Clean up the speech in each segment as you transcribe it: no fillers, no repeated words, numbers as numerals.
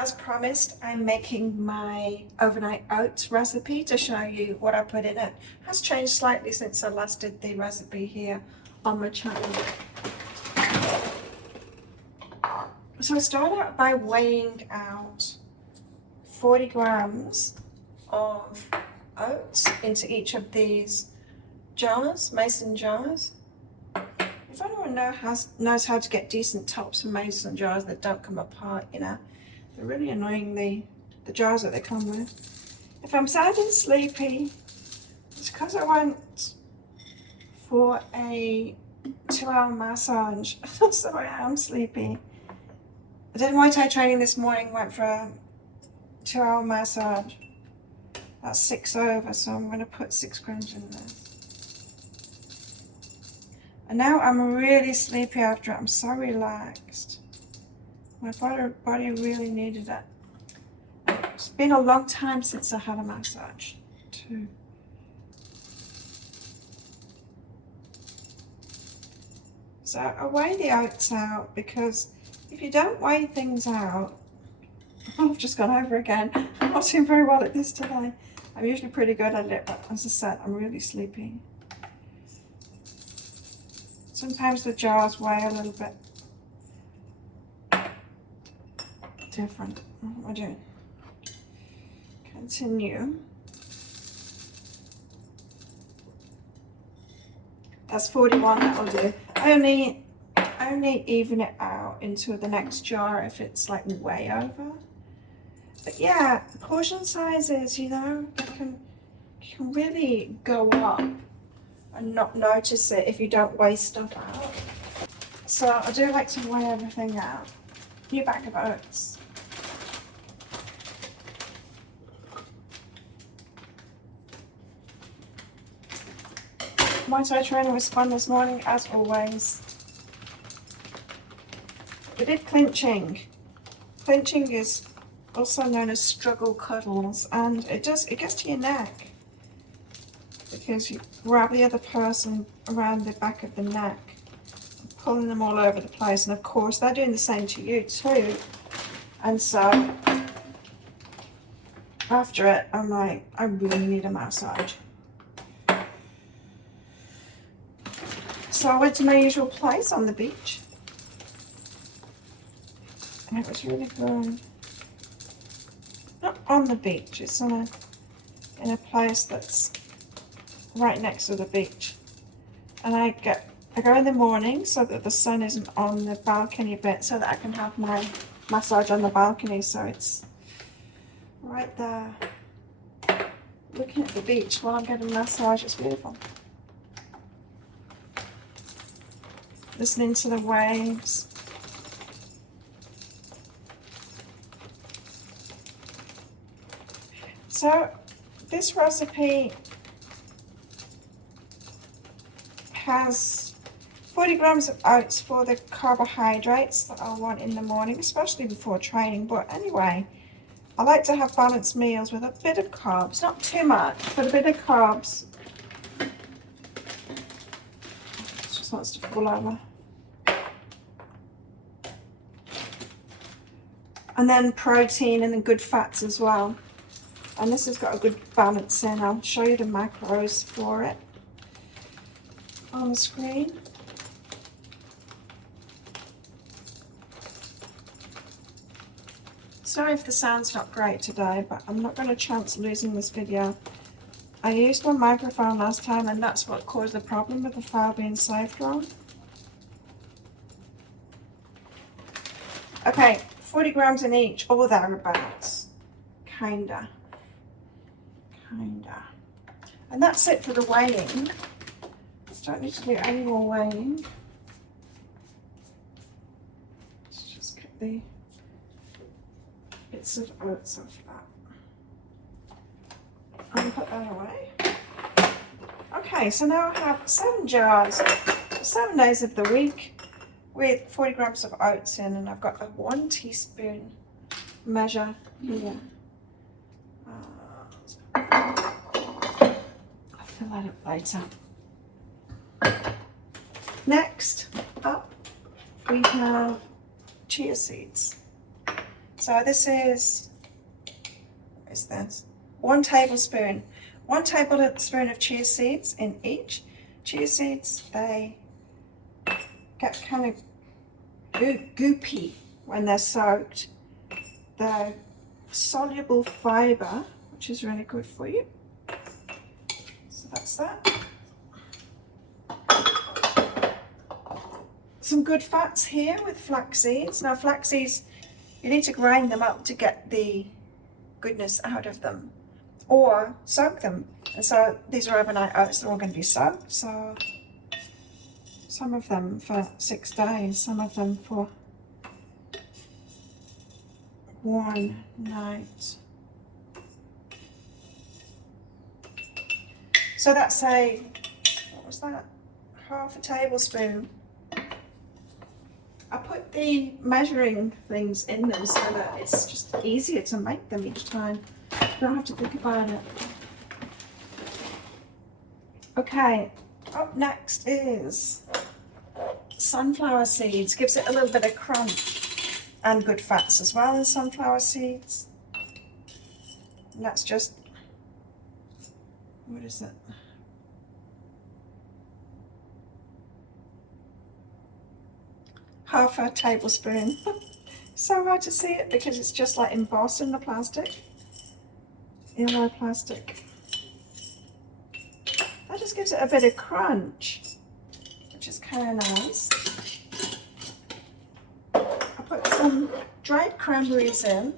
as promised, I'm making my overnight oats recipe to show you what I put in it. It has changed slightly since I last did the recipe here on my channel. So I started out by weighing out 40 grams of oats into each of these jars, mason jars. If anyone knows how to get decent tops for mason jars that don't come apart, you know, they're really annoying, the jars that they come with. If I'm sounding sleepy, it's because I went for a 2-hour massage, so I am sleepy. I did Muay Thai training this morning, went for a 2-hour massage. That's 6 over, so I'm going to put 6 grams in there. And now I'm really sleepy after it. I'm so relaxed. My body really needed it. It's been a long time since I had a massage too. So I weigh the oats out because if you don't weigh things out, I've just gone over again. I'm not doing very well at this today. I'm usually pretty good at it, but as I said, I'm really sleepy. Sometimes the jars weigh a little bit different. What am I doing? Continue. That's 41, that'll do. I only even it out into the next jar if it's like way over. But yeah, portion sizes, you know, can really go up and not notice it if you don't weigh stuff out. So I do like to weigh everything out. New bag of oats. Muay Thai training was fun this morning, as always. We did clinching. Clinching is also known as struggle cuddles, and it gets to your neck because you grab the other person around the back of the neck, pulling them all over the place, and of course they're doing the same to you too. And so after it, I'm like, I really need a massage. So I went to my usual place on the beach, and it was really good. Not on the beach, it's in a place that's right next to the beach. And I go in the morning so that the sun isn't on the balcony bit, so that I can have my massage on the balcony, so it's right there looking at the beach while I'm getting a massage. It's beautiful. Listening to the waves. So this recipe has 40 grams of oats for the carbohydrates that I want in the morning, especially before training. But anyway, I like to have balanced meals with a bit of carbs, not too much, but a bit of carbs. It just wants to fall over. And then protein and then good fats as well. And this has got a good balance in. I'll show you the macros for it on the screen. Sorry if the sound's not great today, but I'm not going to chance losing this video. I used my microphone last time, and that's what caused the problem with the file being saved wrong. Okay, 40 grams in each, or thereabouts. Kinda. And that's it for the weighing. Don't need to do any more weighing. Let's just get the bits of oats off that. And put that away. Okay, so now I have 7 jars, 7 days of the week with 40 grams of oats in, and I've got a 1 teaspoon measure here. I'll fill that up later. Next up, we have chia seeds. So this is, what is this? 1 tablespoon. 1 tablespoon of chia seeds in each. Chia seeds, they get kind of goopy when they're soaked. They're soluble fiber, which is really good for you. So that's that. Some good fats here with flax seeds. Now flax seeds, you need to grind them up to get the goodness out of them, or soak them. And so these are overnight oats, they're all going to be soaked. So some of them for 6 days, some of them for 1 night. So that's what was that? 1/2 tablespoon. I put the measuring things in them so that it's just easier to make them each time. You don't have to think about it. Okay, up next is sunflower seeds. Gives it a little bit of crunch and good fats as well in sunflower seeds. And that's just, what is it? Half a tablespoon. So hard to see it because it's just like embossed in the plastic. Yellow plastic. That just gives it a bit of crunch, which is kind of nice. I put some dried cranberries in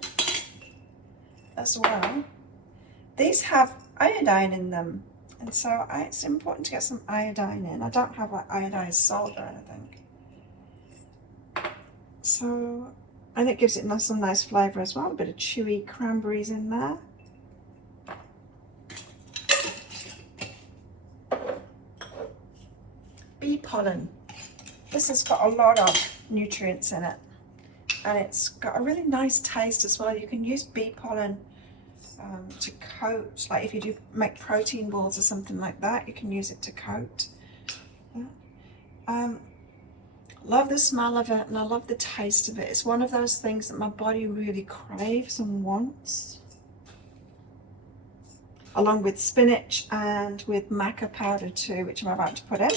as well. These have iodine in them, and so it's important to get some iodine in. I don't have like iodized salt or anything. So, and it gives it some nice flavour as well, a bit of chewy cranberries in there. Bee pollen. This has got a lot of nutrients in it, and it's got a really nice taste as well. You can use bee pollen to coat, like if you do make protein balls or something like that, you can use it to coat. Love the smell of it, and I love the taste of it. It's one of those things that my body really craves and wants. Along with spinach and with maca powder too, which I'm about to put in.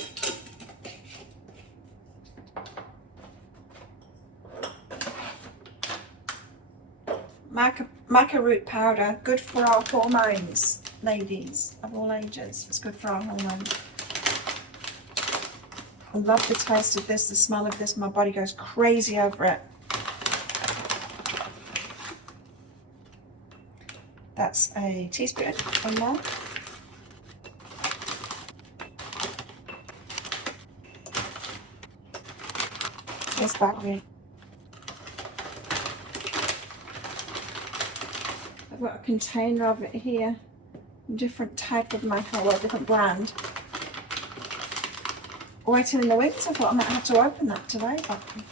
Maca root powder, good for our hormones, ladies of all ages. It's good for our hormones. I love the taste of this, the smell of this. My body goes crazy over it. That's a teaspoon in there. This battery. I've got a container of it here. Different type of maca, or a different brand. Waiting in the wings. I thought I might have to open that today, but it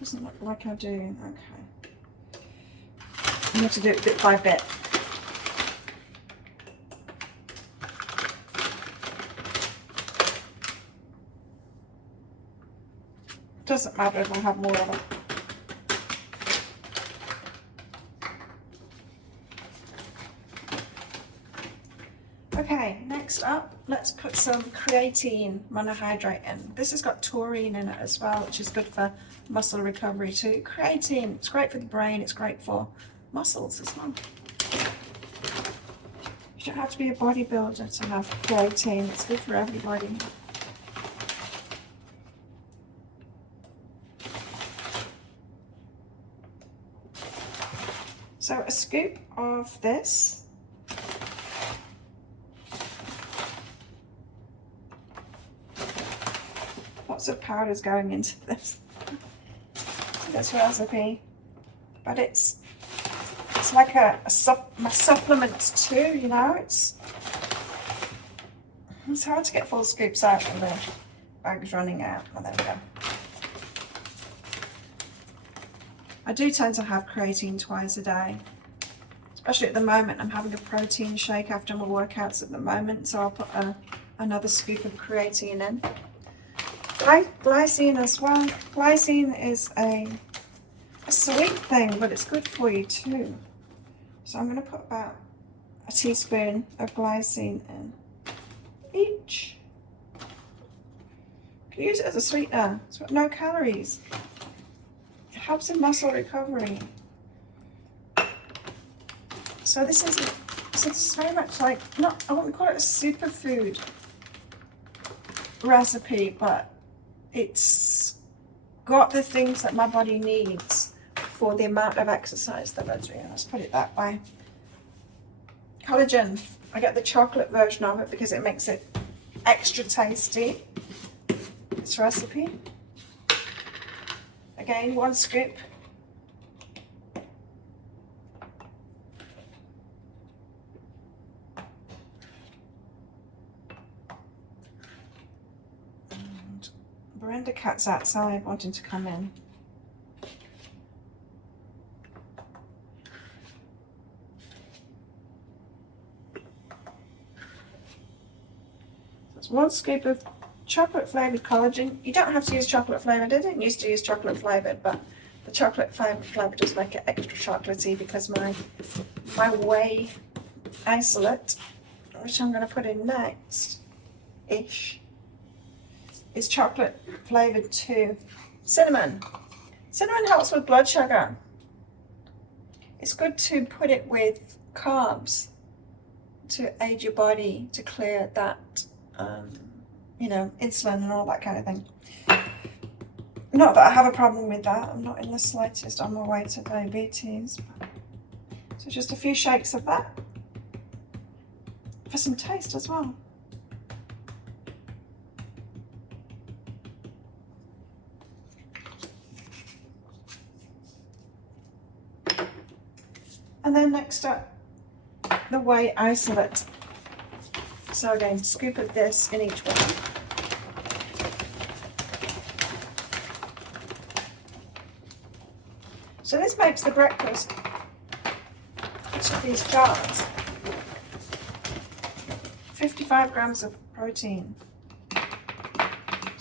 doesn't look like I do. Okay. I need to do it bit by bit. Doesn't matter if I have more of it. Okay, next up, let's put some creatine monohydrate in. This has got taurine in it as well, which is good for muscle recovery too. Creatine, it's great for the brain, it's great for muscles as well. You don't have to be a bodybuilder to have creatine, it's good for everybody. So a scoop of this. Lots of powders going into this recipe, but it's like a supplement too, you know. It's hard to get full scoops out when the bag's running out. Oh, there we go. I do tend to have creatine twice a day, especially at the moment. I'm having a protein shake after my workouts at the moment, so I'll put another scoop of creatine in. Glycine as well. Glycine is a a sweet thing, but it's good for you too. So I'm going to put about a teaspoon of glycine in each. You can use it as a sweetener. It's got no calories. It helps in muscle recovery. So this is very much like, not, I wouldn't call it a superfood recipe, but it's got the things that my body needs for the amount of exercise that I do. Let's put it that way. Collagen. I get the chocolate version of it because it makes it extra tasty. This recipe. Again, 1 scoop. And Brenda Cat's outside wanting to come in. That's 1 scoop of chocolate flavored collagen. You don't have to use chocolate flavored. I didn't used to use chocolate flavored, but the chocolate flavor does make it extra chocolatey because my whey isolate, which I'm going to put in next, is chocolate flavored too. Cinnamon. Cinnamon helps with blood sugar. It's good to put it with carbs to aid your body to clear that you know, insulin and all that kind of thing. Not that I have a problem with that. I'm not in the slightest on my way to diabetes. So just a few shakes of that for some taste as well. And then next up, the whey isolate. So again, scoop of this in each one. So this makes the breakfast, each of these jars, 55 grams of protein,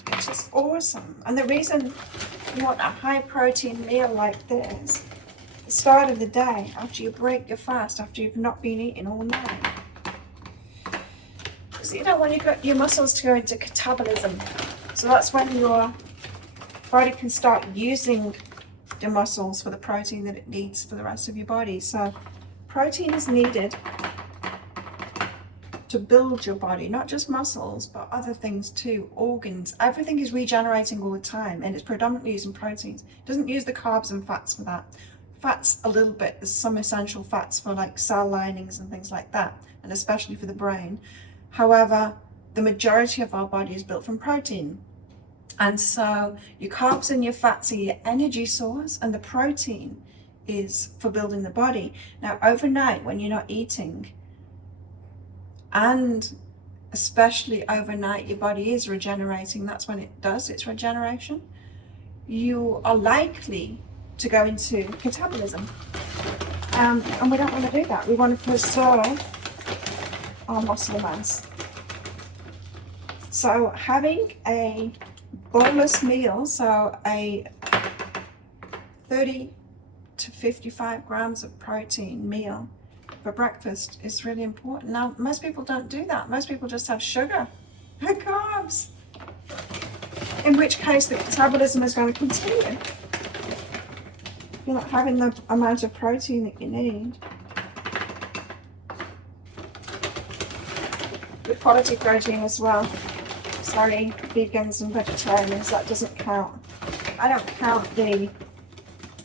which is awesome. And the reason you want a high protein meal like this, the start of the day, after you break your fast, after you've not been eating all night, because you don't want your muscles to go into catabolism. So that's when your body can start using the muscles for the protein that it needs for the rest of your body. So protein is needed to build your body, not just muscles, but other things too, organs. Everything is regenerating all the time, and it's predominantly using proteins. It doesn't use the carbs and fats for that. Fats a little bit. There's some essential fats for like cell linings and things like that, and especially for the brain. However, the majority of our body is built from protein. And so your carbs and your fats are your energy source, and the protein is for building the body. Now, overnight, when you're not eating, and especially overnight, your body is regenerating. That's when it does its regeneration. You are likely to go into catabolism. And we don't want to do that. We want to preserve our muscle mass. So having a boneless meal, so a 30 to 55 grams of protein meal for breakfast is really important. Now, most people don't do that. Most people just have sugar and carbs, in which case the metabolism is going to continue. You're not having the amount of protein that you need. Good quality protein as well. Sorry, vegans and vegetarians, that doesn't count. I don't count the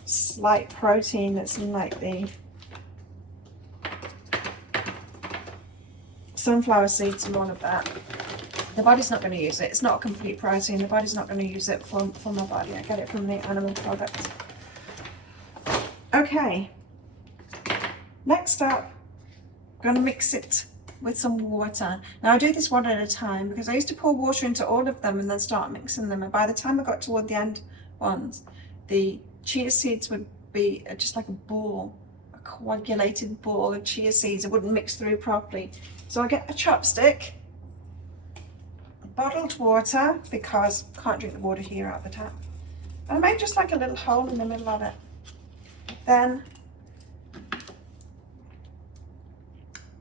slight protein that's in like the sunflower seeds and all of that. The body's not going to use it. It's not a complete protein. The body's not going to use it for my body. I get it from the animal product. Okay. Next up, I'm going to mix it with some water. Now I do this one at a time because I used to pour water into all of them and then start mixing them, and by the time I got toward the end ones, the chia seeds would be just like a ball, a coagulated ball of chia seeds. It wouldn't mix through properly. So I get a chopstick, bottled water, because I can't drink the water here out the tap, and I make just like a little hole in the middle of it. Then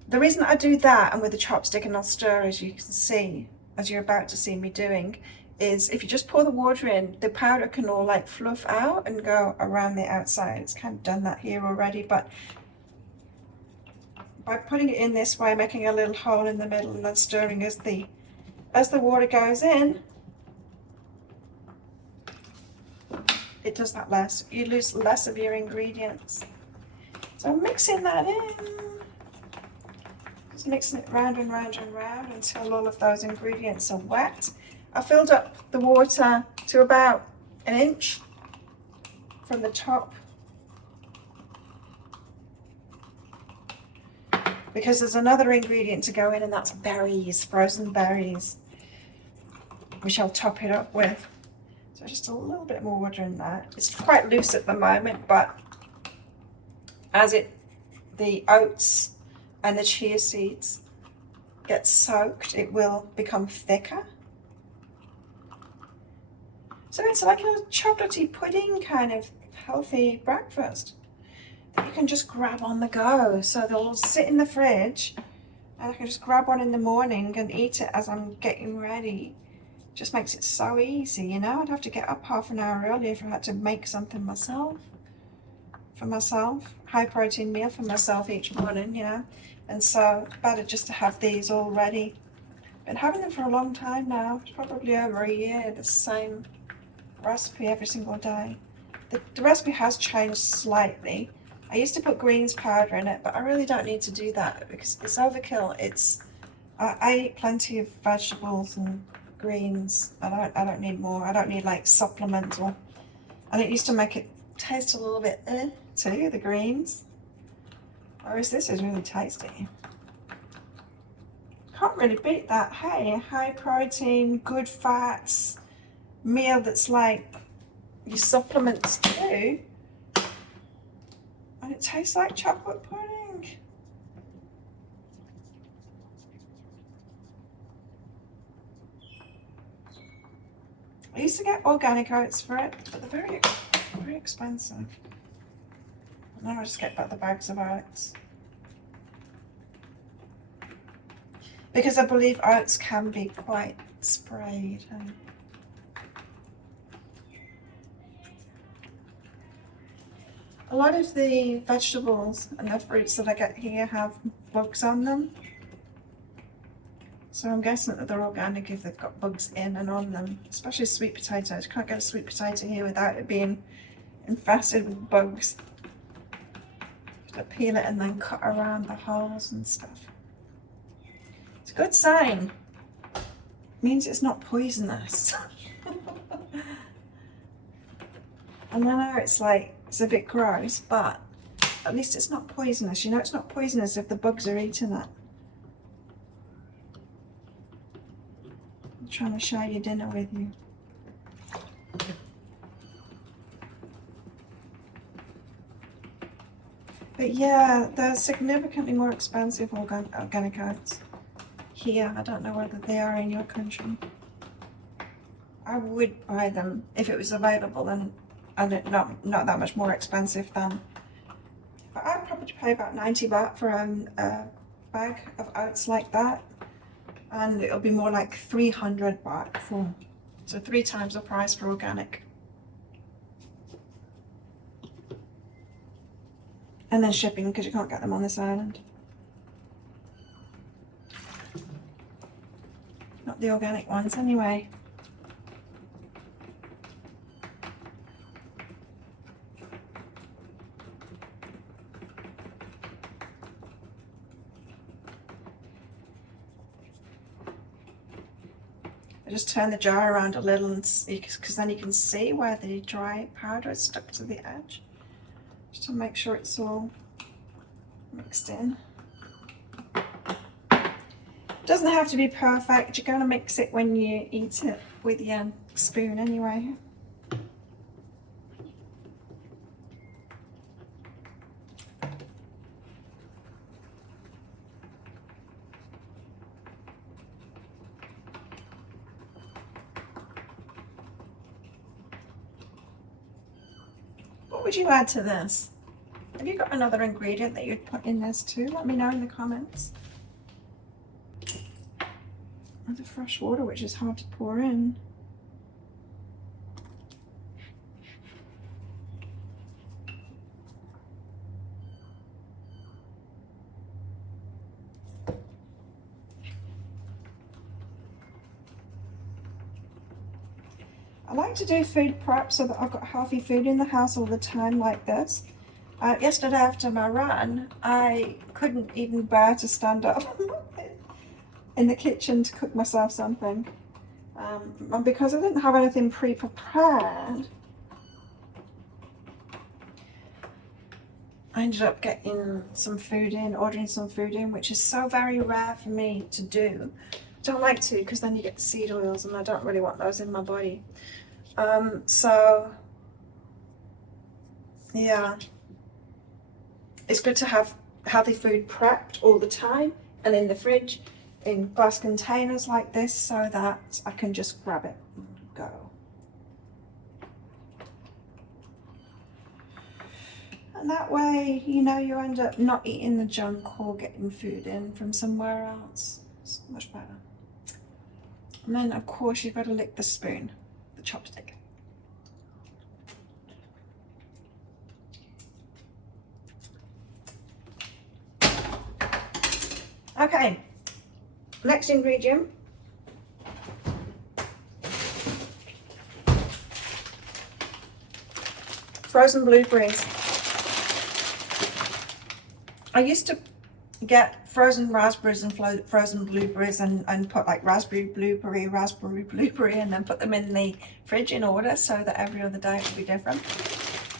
the reason I do that and with the chopstick and I'll stir, as you can see, as you're about to see me doing, is if you just pour the water in, the powder can all like fluff out and go around the outside. It's kind of done that here already, but by putting it in this way, making a little hole in the middle and then stirring as the water goes in, it does that less. You lose less of your ingredients. So I'm mixing that in. Just mixing it round and round and round until all of those ingredients are wet. I filled up the water to about 1 inch from the top, because there's another ingredient to go in, and that's berries, frozen berries, which I'll top it up with. So just a little bit more water in that. It's quite loose at the moment, but as the oats and the chia seeds get soaked, it will become thicker. So it's like a chocolatey pudding kind of healthy breakfast that you can just grab on the go. So they'll all sit in the fridge and I can just grab one in the morning and eat it as I'm getting ready. Just makes it so easy, you know. I'd have to get up half an hour earlier if I had to make something myself. For myself, high protein meal for myself each morning, you know. And so better just to have these all ready. Been having them for a long time now, it's probably over a year, the same recipe every single day. The recipe has changed slightly. I used to put greens powder in it, but I really don't need to do that because it's overkill. I eat plenty of vegetables and greens. I don't need more. I don't need like supplemental. And it used to make it taste a little bit too, the greens. Whereas this is really tasty. Can't really beat that. Hey, high protein, good fats meal that's like your supplements too. And it tastes like chocolate pudding. I used to get organic oats for it, but they're very, very expensive. And now I just get back the bags of oats. Because I believe oats can be quite sprayed. A lot of the vegetables and the fruits that I get here have bugs on them. So I'm guessing that they're organic if they've got bugs in and on them, especially sweet potatoes. You can't get a sweet potato here without it being infested with bugs. You have to peel it and then cut around the holes and stuff. It's a good sign. It means it's not poisonous. And I know it's a bit gross, but at least it's not poisonous. You know, it's not poisonous if the bugs are eating it. I'm trying to share your dinner with you. But yeah, they're significantly more expensive organic oats here. I don't know whether they are in your country. I would buy them if it was available and not that much more expensive than. But I'd probably pay about 90 baht for a bag of oats like that, and it'll be more like 300 baht for, so 3 times the price for organic. And then shipping, because you can't get them on this island. Not the organic ones anyway. I just turn the jar around a little and see, because then you can see where the dry powder is stuck to the edge. Just to make sure it's all mixed in. It doesn't have to be perfect. You're going to mix it when you eat it with your spoon anyway. What would you add to this? you got another ingredient that you'd put in this too? Let me know in the comments. And the fresh water, which is hard to pour in. I like to do food prep so that I've got healthy food in the house all the time like this. Yesterday after my run, I couldn't even bear to stand up in the kitchen to cook myself something. And because I didn't have anything pre-prepared, I ended up getting some food in, ordering some food in, which is so very rare for me to do. I don't like to, because then you get seed oils and I don't really want those in my body. So yeah, it's good to have healthy food prepped all the time and in the fridge in glass containers like this so that I can just grab it and go. And that way, you know, you end up not eating the junk or getting food in from somewhere else. It's much better. And then of course you've got to lick the spoon, the chopstick. Okay, next ingredient. Frozen blueberries. I used to get frozen raspberries and frozen blueberries and put like raspberry, blueberry, and then put them in the fridge in order so that every other day it would be different.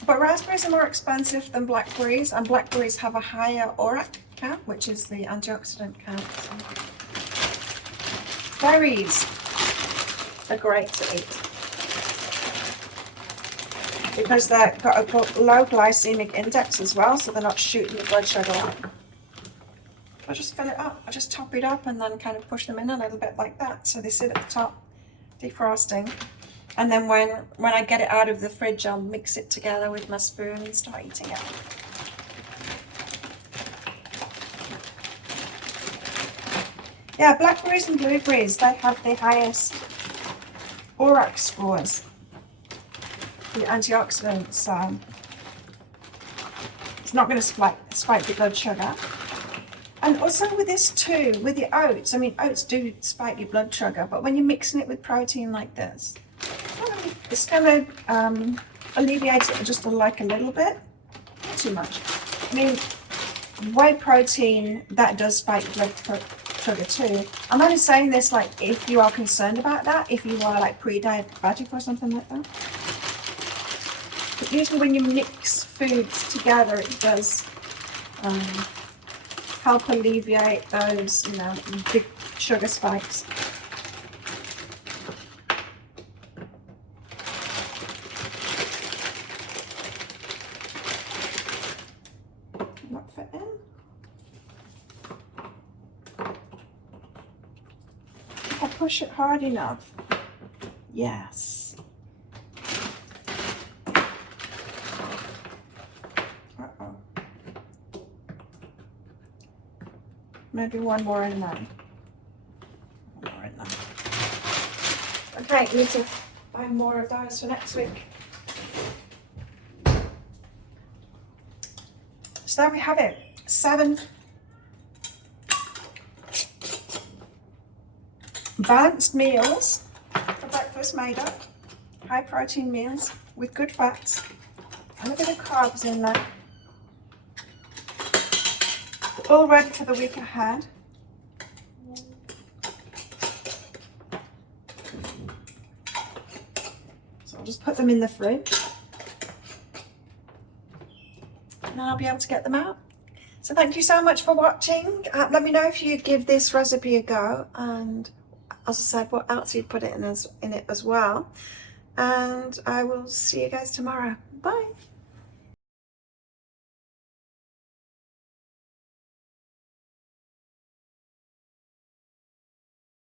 But raspberries are more expensive than blackberries, and blackberries have a higher ORAC count, which is the antioxidant count. Berries are great to eat because they've got a low glycemic index as well, so they're not shooting your blood sugar up. I just fill it up, I just top it up and then kind of push them in a little bit like that, so they sit at the top, defrosting. And then when I get it out of the fridge, I'll mix it together with my spoon and start eating it. Yeah, blackberries and blueberries, they have the highest ORAC scores. The antioxidants, it's not going to spike your blood sugar. And also with this too, with the oats, I mean, oats do spike your blood sugar, but when you're mixing it with protein like this, it's going to alleviate it just like a little bit, not too much. I mean, whey protein, that does spike your blood sugar too. I'm only saying this like if you are concerned about that, if you are like pre-diabetic or something like that. But usually when you mix foods together, it does help alleviate those, you know, big sugar spikes. Not fit in. If I push it hard enough, yes. Maybe one more in there. One more in there. Okay, need to buy more of those for next week. So there we have it. 7 balanced meals for breakfast made up. High protein meals with good fats and a bit of carbs in there. All ready for the week ahead. So I'll just put them in the fridge and then I'll be able to get them out. So thank you so much for watching. Let me know if you give this recipe a go, and as I said, what else you'd put in it as well. And I will see you guys tomorrow. Bye.